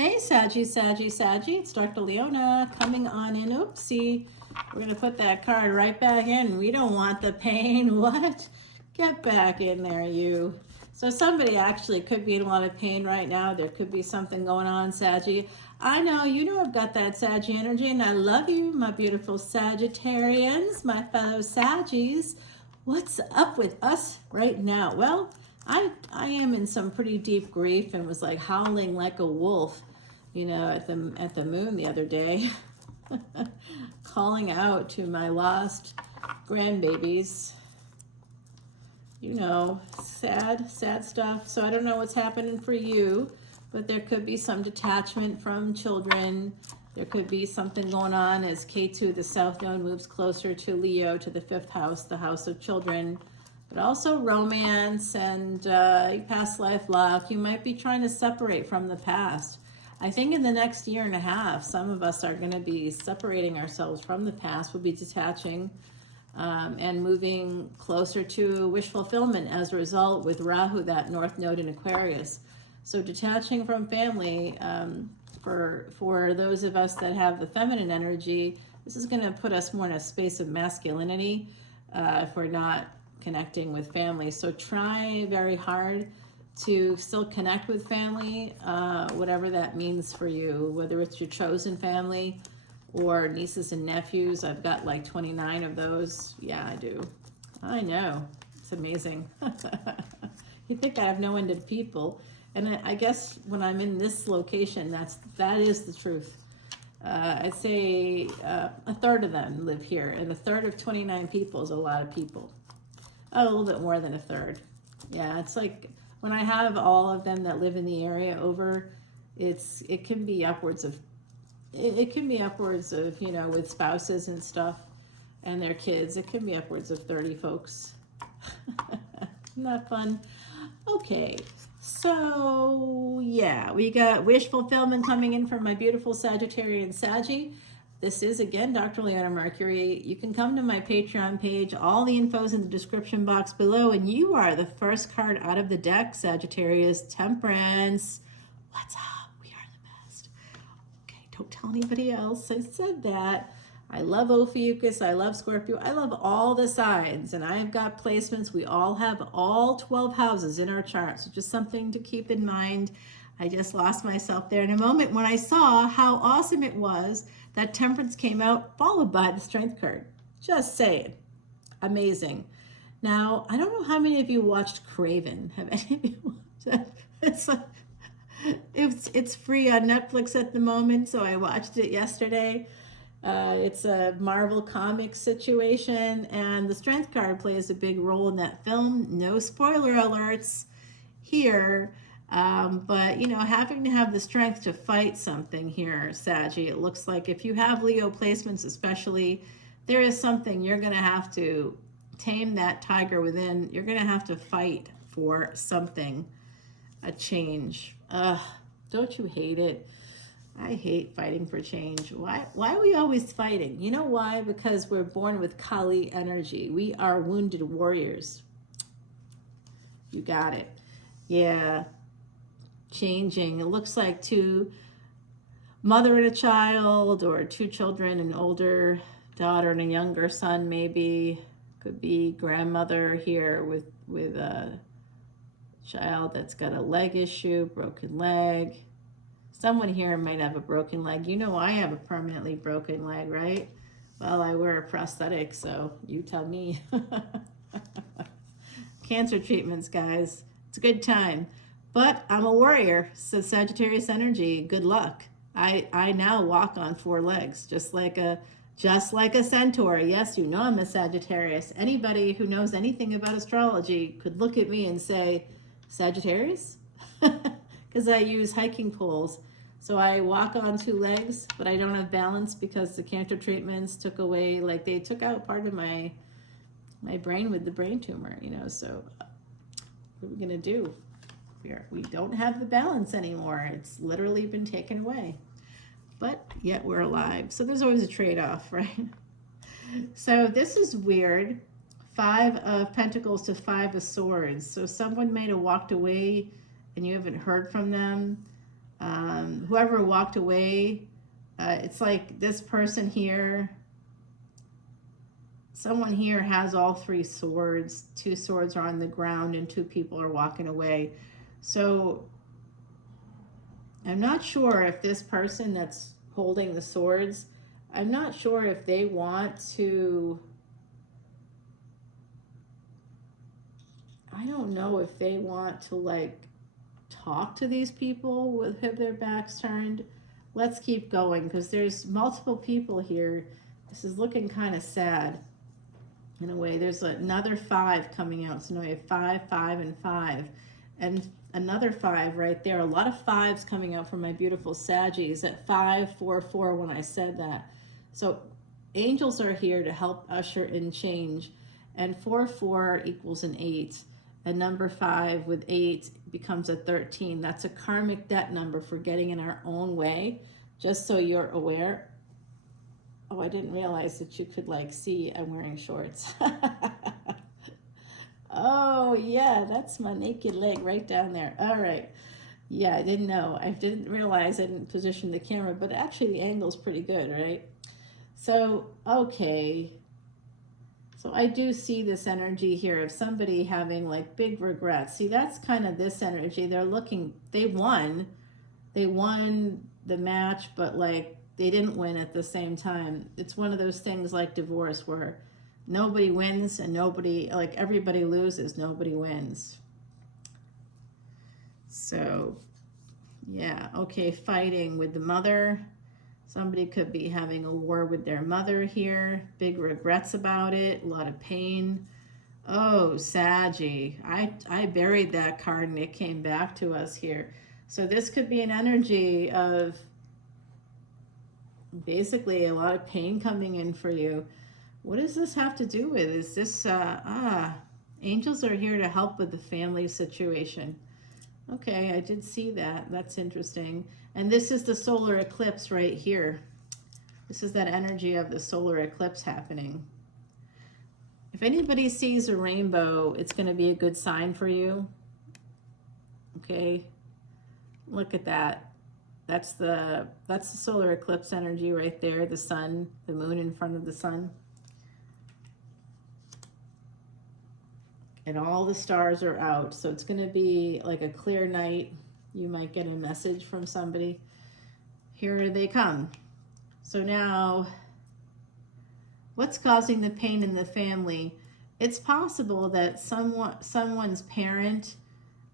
Hey, Saggie, Saggie, Saggie. It's Dr. Leona coming on in. Oopsie. We're going to put that card right back in. We don't want the pain. What? Get back in there, you. So somebody actually could be in a lot of pain right now. There could be something going on, Saggie. I know, you know I've got that Saggie energy, and I love you, my beautiful Sagittarians, my fellow Saggies. What's up with us right now? Well, I am in some pretty deep grief and was like howling like a wolf, you know, at the moon the other day, calling out to my lost grandbabies. You know, sad stuff. So I don't know what's happening for you, but there could be some detachment from children. There could be something going on as K2, the South Node, moves closer to Leo, to the 5th house, the house of children. But also romance and past life luck. You might be trying to separate from the past. I think in the next year and a half, some of us are going to be separating ourselves from the past. We'll be detaching and moving closer to wish fulfillment as a result with Rahu, that North Node in Aquarius. So detaching from family, for those of us that have the feminine energy, this is going to put us more in a space of masculinity if we're not connecting with family. So try very hard to still connect with family, whatever that means for you, whether it's your chosen family or nieces and nephews. I've got like 29 of those. Yeah, I do. I know. It's amazing. You think I have no end of people. And I guess when I'm in this location, that is the truth. I'd say a third of them live here, and a third of 29 people is a lot of people. Oh, a little bit more than a third. Yeah, it's like when I have all of them that live in the area over, it can be upwards of, you know, with spouses and stuff and their kids, it can be upwards of 30 folks. Not fun. Okay, so yeah, we got wish fulfillment coming in from my beautiful Sagittarian Saggie. This is, again, Dr. Leona Mercury. You can come to my Patreon page. All the info's in the description box below. And you are the first card out of the deck, Sagittarius, Temperance. What's up? We are the best. Okay, don't tell anybody else I said that. I love Ophiuchus. I love Scorpio. I love all the signs. And I've got placements. We all have all 12 houses in our chart. So just something to keep in mind. I just lost myself there in a moment when I saw how awesome it was that Temperance came out, followed by the Strength card. Just saying. Amazing. Now, I don't know how many of you watched Craven. Have any of you watched that? It's free on Netflix at the moment, so I watched it yesterday. It's a Marvel Comics situation, and the Strength card plays a big role in that film. No spoiler alerts here. But, you know, having to have the strength to fight something here, Saggie, it looks like if you have Leo placements especially, there is something you're going to have to tame that tiger within. You're going to have to fight for something, a change. Don't you hate it? I hate fighting for change. Why are we always fighting? You know why? Because we're born with Kali energy. We are wounded warriors. You got it. Yeah. Changing. It looks like two, mother and a child, or two children, an older daughter and a younger son, maybe. Could be grandmother here with a child that's got a leg issue, broken leg. Someone here might have a broken leg. You know I have a permanently broken leg, right? Well, I wear a prosthetic, so you tell me. Cancer treatments, guys. It's a good time. But I'm a warrior, so Sagittarius energy, good luck. I now walk on 4 legs, just like a centaur. Yes, you know I'm a Sagittarius. Anybody who knows anything about astrology could look at me and say, Sagittarius? Because I use hiking poles. So I walk on 2 legs, but I don't have balance because the cancer treatments took away, like they took out part of my brain with the brain tumor, you know, so what are we gonna do? We don't have the balance anymore. It's literally been taken away, but yet we're alive. So there's always a trade-off, right? So this is weird. 5 of Pentacles to 5 of Swords. So someone might have walked away and you haven't heard from them, whoever walked away, it's like this person here, someone here has all 3 swords. 2 swords are on the ground and 2 people are walking away. So I'm not sure if this person that's holding the swords, I'm not sure if they want to, I don't know if they want to like talk to these people with their backs turned. Let's keep going because there's multiple people here. This is looking kind of sad in a way. There's another 5 coming out. So now we have 5, 5, and 5. And another 5 right there. A lot of 5s coming out from my beautiful Saggies at 5, 4, 4 when I said that. So angels are here to help usher in change. And 4, 4 equals an 8. And number 5 with 8 becomes a 13. That's a karmic debt number for getting in our own way. Just so you're aware. Oh, I didn't realize that you could like see I'm wearing shorts. Oh, yeah, that's my naked leg right down there. All right. Yeah, I didn't know. I didn't realize I didn't position the camera, but actually the angle's pretty good, right? So, okay. So I do see this energy here of somebody having like big regrets. See, that's kind of this energy. They're looking, they won the match, but like they didn't win at the same time. It's one of those things like divorce where nobody wins and nobody, like everybody loses, nobody wins. So, yeah, okay, fighting with the mother. Somebody could be having a war with their mother here. Big regrets about it, a lot of pain. Oh, Saggie, I buried that card and it came back to us here. So this could be an energy of basically a lot of pain coming in for you. What does this have to do with? Is this, angels are here to help with the family situation. Okay, I did see that. That's interesting. And this is the solar eclipse right here. This is that energy of the solar eclipse happening. If anybody sees a rainbow, it's going to be a good sign for you. Okay, look at that. That's the solar eclipse energy right there. The sun, the moon in front of the sun. And all the stars are out. So it's going to be like a clear night. You might get a message from somebody. Here they come. So now, what's causing the pain in the family? It's possible that someone's parent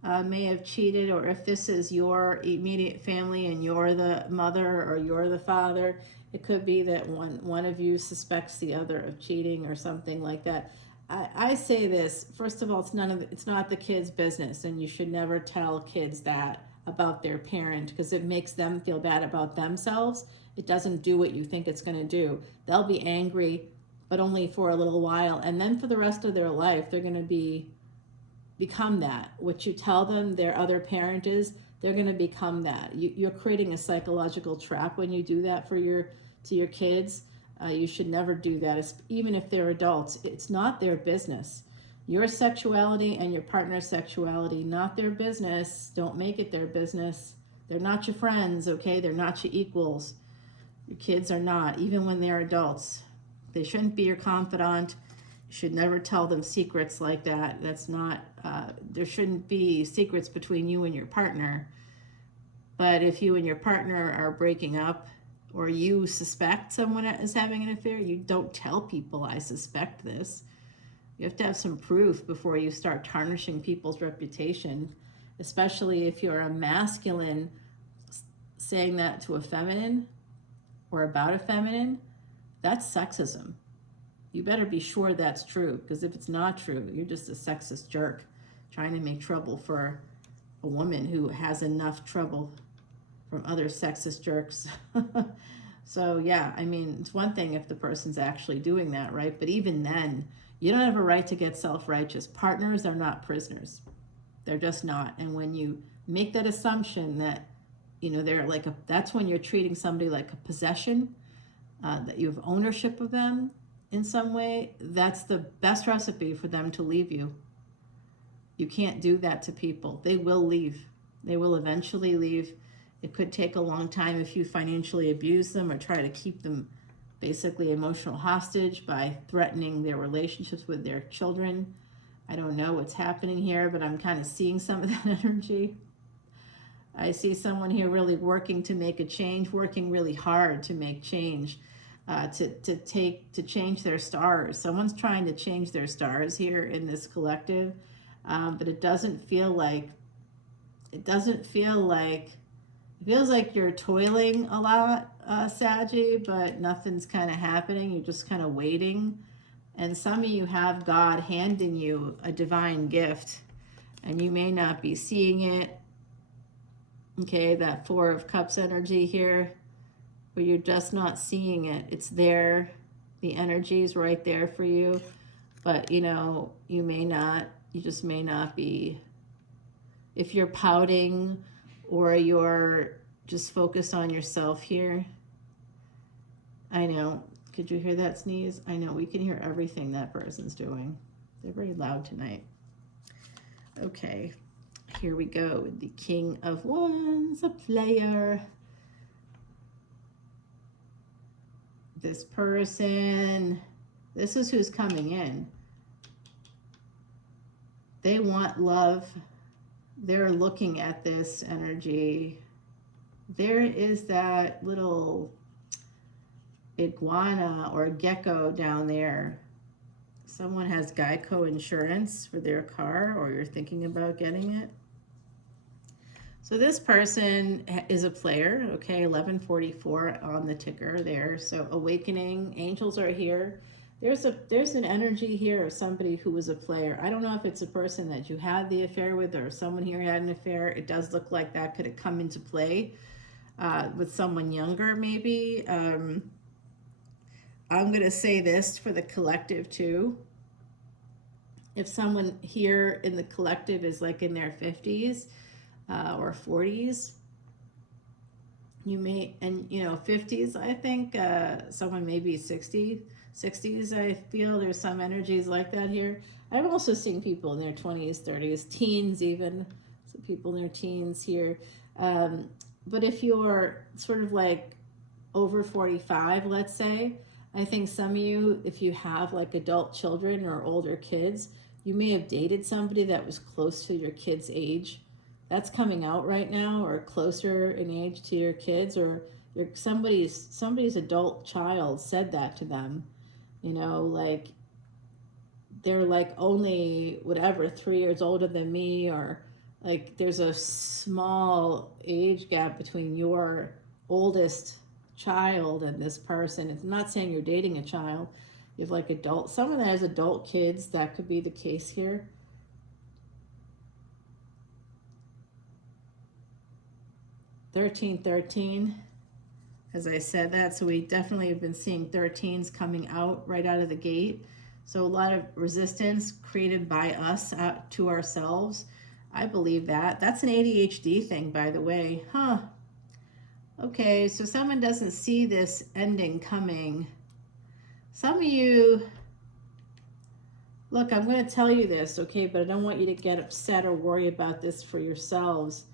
may have cheated, or if this is your immediate family and you're the mother or you're the father, it could be that one of you suspects the other of cheating or something like that. I say this, first of all, it's not the kid's business, and you should never tell kids that about their parent because it makes them feel bad about themselves. It doesn't do what you think it's going to do. They'll be angry, but only for a little while, and then for the rest of their life, they're going to become that. What you tell them their other parent is, they're going to become that. You're creating a psychological trap when you do that to your kids. You should never do that, even if they're adults. It's not their business. Your sexuality and your partner's sexuality, not their business. Don't make it their business. They're not your friends, okay? They're not your equals. Your kids are not, even when they're adults. They shouldn't be your confidant. You should never tell them secrets like that. That's not, there shouldn't be secrets between you and your partner. But if you and your partner are breaking up, or you suspect someone is having an affair, you don't tell people, I suspect this. You have to have some proof before you start tarnishing people's reputation, especially if you're a masculine saying that to a feminine or about a feminine. That's sexism. You better be sure that's true, because if it's not true, you're just a sexist jerk trying to make trouble for a woman who has enough trouble from other sexist jerks. So yeah, I mean, it's one thing if the person's actually doing that, right? But even then, you don't have a right to get self-righteous. Partners are not prisoners. They're just not. And when you make that assumption that, you know, they're like that's when you're treating somebody like a possession, that you have ownership of them in some way. That's the best recipe for them to leave you. You can't do that to people. They will leave. They will eventually leave. It could take a long time if you financially abuse them or try to keep them basically emotional hostage by threatening their relationships with their children. I don't know what's happening here, but I'm kind of seeing some of that energy. I see someone here really working to make a change, working really hard to make change, to change their stars. Someone's trying to change their stars here in this collective, but it feels like you're toiling a lot, Saggie, but nothing's kind of happening. You're just kind of waiting. And some of you have God handing you a divine gift, and you may not be seeing it. Okay, that Four of Cups energy here, but you're just not seeing it. It's there. The energy is right there for you. But, you know, you just may not be. If you're pouting or you're just focused on yourself here. I know. Could you hear that sneeze? I know. We can hear everything that person's doing. They're very loud tonight. Okay. Here we go with the King of Wands, a player. This person, this is who's coming in. They want love. They're looking at this energy. There is that little iguana or gecko down there. Someone has Geico insurance for their car, or you're thinking about getting it. So this person is a player, okay, 1144 on the ticker there. So awakening, angels are here. There's an energy here of somebody who was a player. I don't know if it's a person that you had the affair with or someone here had an affair. It does look like that could have come into play with someone younger maybe. I'm going to say this for the collective too. If someone here in the collective is like in their 50s, or 40s, you may, and you know, 50s, I think someone maybe 60s, I feel there's some energies like that here. I'm also seeing people in their 20s, 30s, teens even, so people in their teens here. But if you're sort of like over 45, let's say, I think some of you, if you have like adult children or older kids, you may have dated somebody that was close to your kid's age. That's coming out right now, or closer in age to your kids, or somebody's adult child said that to them. You know, like they're like only whatever 3 years older than me, or like there's a small age gap between your oldest child and this person. It's not saying you're dating a child. You have like someone that has adult kids. That could be the case here. (1313), as I said that, so we definitely have been seeing 13s coming out right out of the gate. So a lot of resistance created by us out to ourselves. I believe that. That's an ADHD thing, by the way. Huh. Okay, so someone doesn't see this ending coming. Some of you, look, I'm going to tell you this, okay, but I don't want you to get upset or worry about this for yourselves.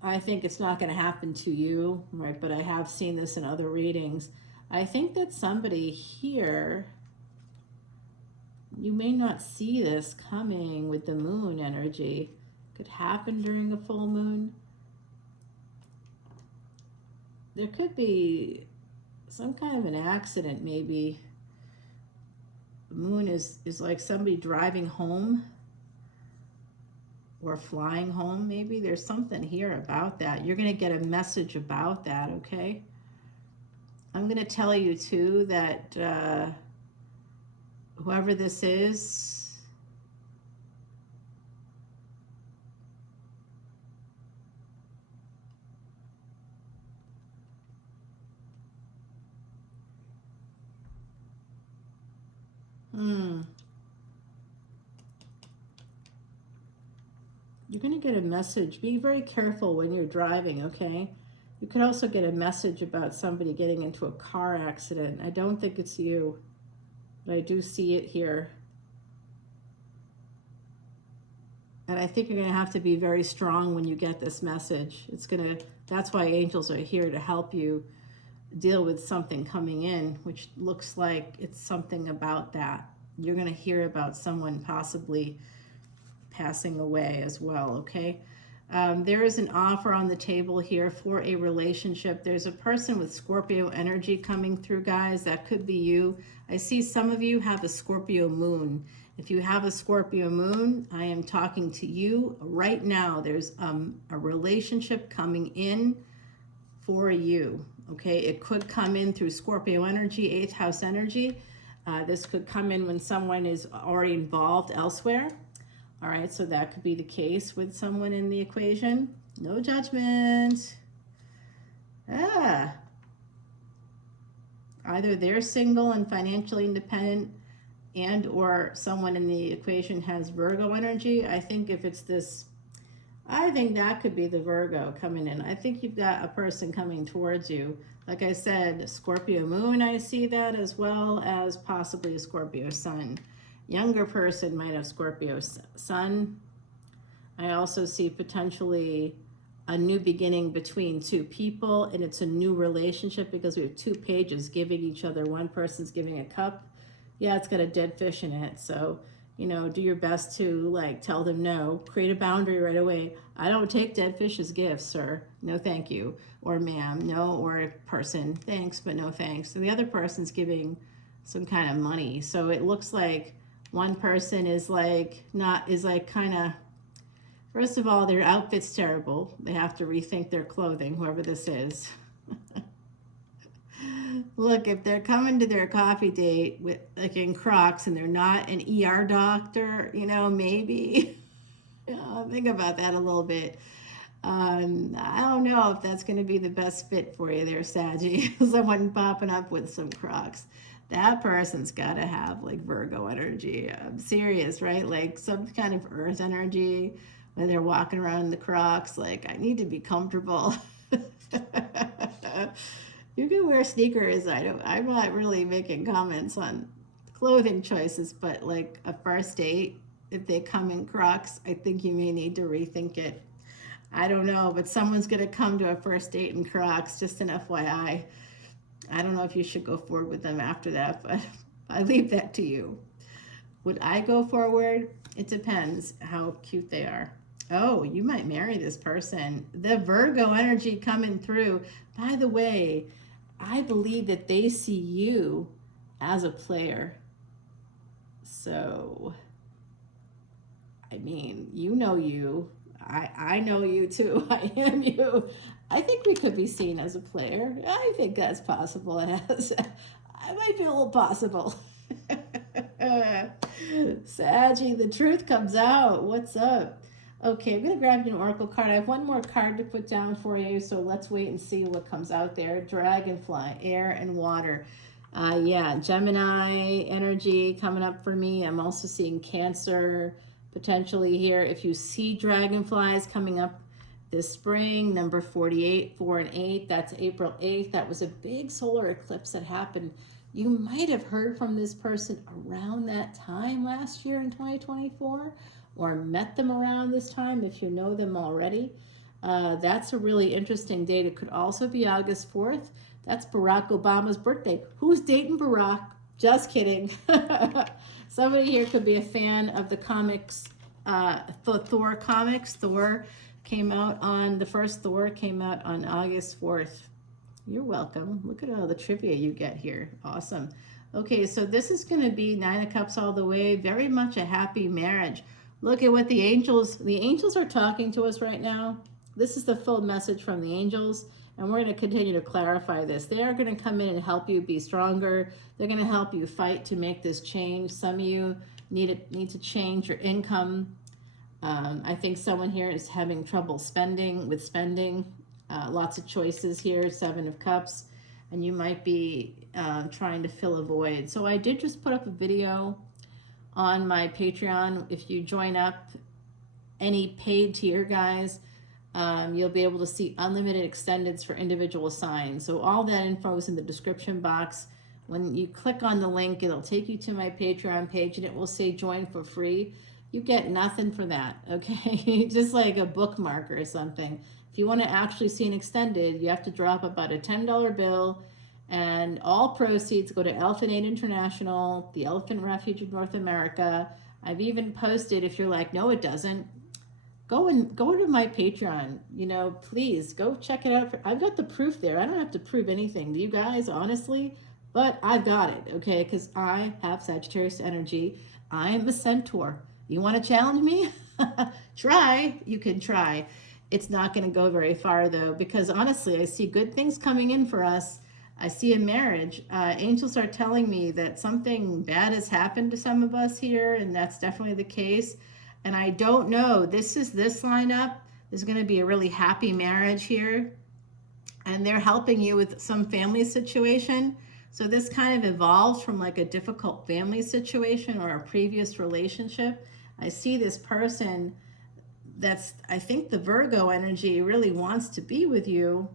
I think it's not going to happen to you, right? But I have seen this in other readings. I think that somebody here, you may not see this coming with the moon energy. Could happen during a full moon. There could be some kind of an accident maybe. The moon is like somebody driving home or flying home maybe. There's something here about that. You're going to get a message about that, okay? I'm going to tell you too that whoever this is, you're going to get a message. Be very careful when you're driving, okay? You could also get a message about somebody getting into a car accident. I don't think it's you, but I do see it here. And I think you're going to have to be very strong when you get this message. That's why angels are here, to help you deal with something coming in, which looks like it's something about that. You're going to hear about someone possibly passing away as well, okay? There is an offer on the table here for a relationship. There's a person with Scorpio energy coming through, guys. That could be you. I see some of you have a Scorpio moon. If you have a Scorpio moon, I am talking to you right now. There's a relationship coming in for you, okay? It could come in through Scorpio energy, 8th house energy. This could come in when someone is already involved elsewhere. All right, so that could be the case with someone in the equation. No judgment. Either they're single and financially independent, and or someone in the equation has Virgo energy. I think if it's this, I think that could be the Virgo coming in. I think you've got a person coming towards you. Like I said, Scorpio moon, I see that, as well as possibly a Scorpio sun. Younger person might have Scorpio sun. I also see potentially a new beginning between two people, and it's a new relationship because we have 2 pages giving each other. One person's giving a cup. Yeah, it's got a dead fish in it. So, you know, do your best to like tell them no. Create a boundary right away. I don't take dead fish as gifts, sir. No, thank you. Or ma'am, no, or person, thanks, but no thanks. So the other person's giving some kind of money. So it looks like one person is like kind of, first of all, their outfit's terrible. They have to rethink their clothing, whoever this is. Look, if they're coming to their coffee date with like in Crocs and they're not an ER doctor, you know, maybe, you know, think about that a little bit. I don't know if that's going to be the best fit for you there, Saggie. Someone popping up with some Crocs. That person's got to have like Virgo energy. I'm serious, right? Like some kind of earth energy when they're walking around in the Crocs. Like, I need to be comfortable. You can wear sneakers. I'm not really making comments on clothing choices, but like a first date, if they come in Crocs, I think you may need to rethink it. I don't know, but someone's going to come to a first date in Crocs, just an FYI. I don't know if you should go forward with them after that, but I leave that to you. Would I go forward? It depends how cute they are. Oh, you might marry this person. The Virgo energy coming through. By the way, I believe that they see you as a player. So, I mean, you know you. I know you too. I am you. I think we could be seen as a player. I think that's possible. I might be a little possible. Saggie, the truth comes out. What's up? Okay, I'm going to grab you an oracle card. I have one more card to put down for you, so let's wait and see what comes out there. Dragonfly, air and water. Yeah, Gemini energy coming up for me. I'm also seeing Cancer potentially here. If you see dragonflies coming up this spring, number 48, 4 and 8, that's April 8th. That was a big solar eclipse that happened. You might have heard from this person around that time last year in 2024, or met them around this time if you know them already. That's a really interesting date. It could also be August 4th. That's Barack Obama's birthday. Who's dating Barack? Just kidding. Somebody here could be a fan of the comics, Thor comics. Thor came out on, the first Thor came out on August 4th. You're welcome. Look at all the trivia you get here. Awesome. Okay, so this is going to be 9 of Cups all the way. Very much a happy marriage. Look at what the angels are talking to us right now. This is the full message from the angels, and we're going to continue to clarify this. They are going to come in and help you be stronger. They're going to help you fight to make this change. Some of you need to change your income. I think someone here is having trouble spending. Lots of choices here, 7 of Cups, and you might be trying to fill a void. So I did just put up a video on my Patreon. If you join up any paid tier, guys, you'll be able to see unlimited extendeds for individual signs. So all that info is in the description box. When you click on the link, it'll take you to my Patreon page, and it will say join for free. You get nothing for that, okay? Just like a bookmark or something. If you want to actually see an extended, you have to drop about a $10 bill, and all proceeds go to Elephant Aid International, the Elephant Refuge of North America. I've even posted, if you're like, no, it doesn't, go to my Patreon. You know, please go check it out. I've got the proof there. I don't have to prove anything to you guys, honestly, but I've got it, okay? Because I have Sagittarius energy. I'm a centaur. You want to challenge me? Try. You can try. It's not going to go very far, though, because honestly, I see good things coming in for us. I see a marriage. Angels are telling me that something bad has happened to some of us here, and that's definitely the case. And I don't know. This lineup. There's going to be a really happy marriage here, and they're helping you with some family situation. So this kind of evolves from like a difficult family situation or a previous relationship. I see this person that's, I think the Virgo energy really wants to be with you.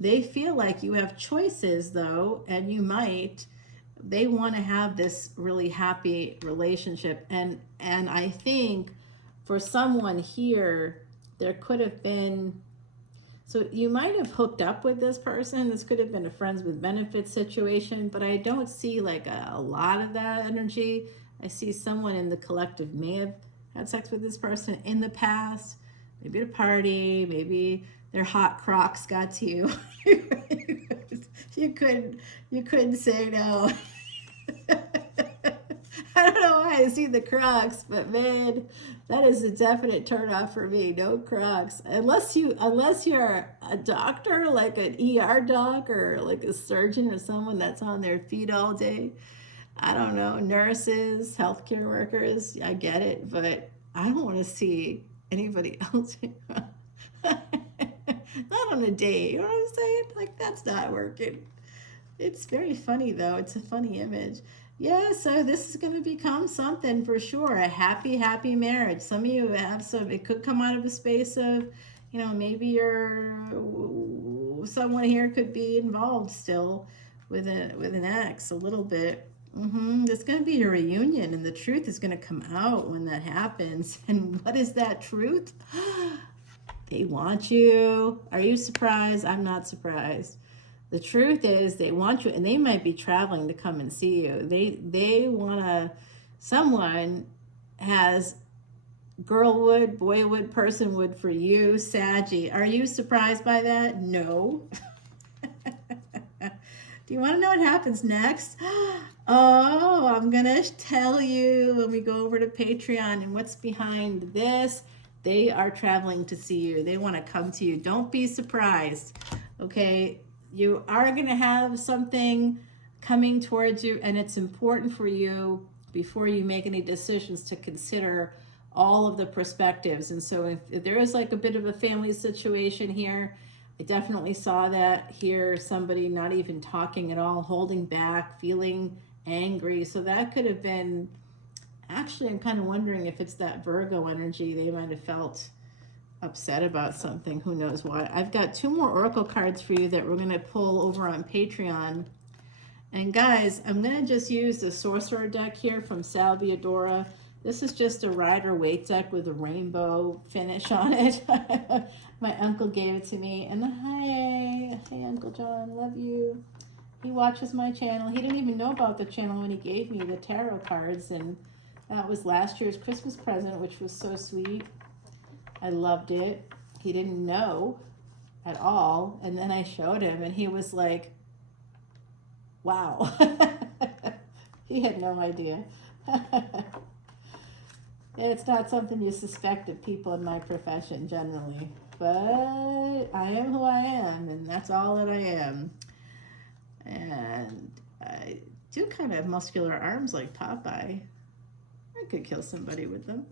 They feel like you have choices though, and they want to have this really happy relationship. And I think for someone here, there could have been, so you might have hooked up with this person. This could have been a friends with benefits situation, but I don't see like a lot of that energy. I see someone in the collective may have had sex with this person in the past, maybe at a party, maybe their hot Crocs got to you. You couldn't say no. I don't know why I see the Crocs, but man, that is a definite turn off for me. No Crocs, unless you're a doctor, like an ER doc or like a surgeon or someone that's on their feet all day. I don't know, nurses, healthcare workers, I get it, but I don't want to see anybody else. Not on a date, you know what I'm saying? Like, that's not working. It's very funny, though. It's a funny image. Yeah, so this is going to become something for sure. A happy, happy marriage. Some of you have some, it could come out of a space of, you know, maybe someone here could be involved still with an ex a little bit. There's going to be a reunion, and the truth is going to come out when that happens. And what is that truth? They want you. Are you surprised? I'm not surprised. The truth is they want you, and they might be traveling to come and see you. They want to, someone has girlwood, boywood, personwood for you, Saggie. Are you surprised by that? No. Do you want to know what happens next? Oh, I'm going to tell you when we go over to Patreon. And what's behind this? They are traveling to see you. They want to come to you. Don't be surprised. Okay? You are going to have something coming towards you, and it's important for you before you make any decisions to consider all of the perspectives. And so if there is like a bit of a family situation here, I definitely saw that here, somebody not even talking at all, holding back, feeling angry. So that could have been, actually, I'm kind of wondering if it's that Virgo energy. They might have felt upset about something. Who knows why. I've got 2 more Oracle cards for you that we're going to pull over on Patreon. And guys, I'm going to just use the Sorcerer deck here from Salviadora. This is just a Rider-Waite deck with a rainbow finish on it. My uncle gave it to me. And hey, Uncle John, love you. He watches my channel. He didn't even know about the channel when he gave me the tarot cards. And that was last year's Christmas present, which was so sweet. I loved it. He didn't know at all. And then I showed him, and he was like, wow. He had no idea. It's not something you suspect of people in my profession generally, but I am who I am, and that's all that I am. And I do kind of have muscular arms like Popeye. I could kill somebody with them.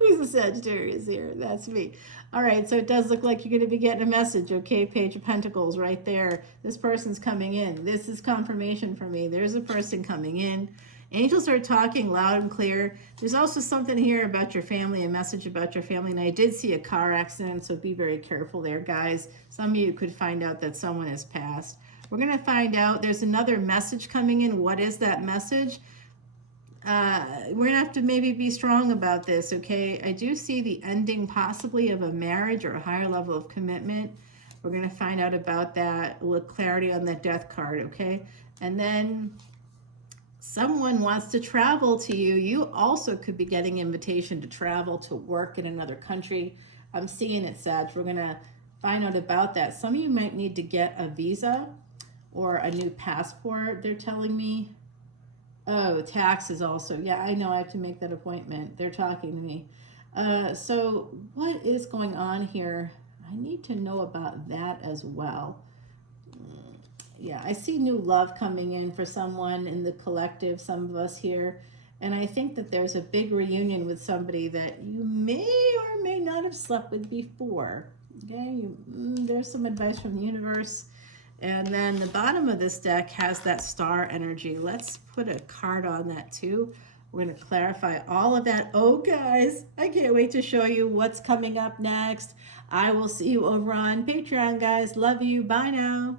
Who's the Sagittarius here? That's me. All right, so it does look like you're going to be getting a message, okay? Page of Pentacles right there. This person's coming in. This is confirmation for me. There's a person coming in. Angels are talking loud and clear. There's also something here about your family, a message about your family. And I did see a car accident, so be very careful there, guys. Some of you could find out that someone has passed. We're going to find out. There's another message coming in. What is that message? we're gonna have to maybe be strong about this, okay? I do see the ending possibly of a marriage or a higher level of commitment. We're gonna find out about that with clarity on that death card, okay? And then someone wants to travel to you. You also could be getting invitation to travel to work in another country. I'm seeing it, Sag. We're gonna find out about that. Some of you might need to get a visa or a new passport, they're telling me. Oh, taxes also. Yeah, I know I have to make that appointment. They're talking to me. So what is going on here? I need to know about that as well. Yeah, I see new love coming in for someone in the collective, some of us here. And I think that there's a big reunion with somebody that you may or may not have slept with before. Okay, there's some advice from the universe. And then the bottom of this deck has that star energy. Let's put a card on that too. We're going to clarify all of that. Oh, guys, I can't wait to show you what's coming up next. I will see you over on Patreon, guys. Love you. Bye now.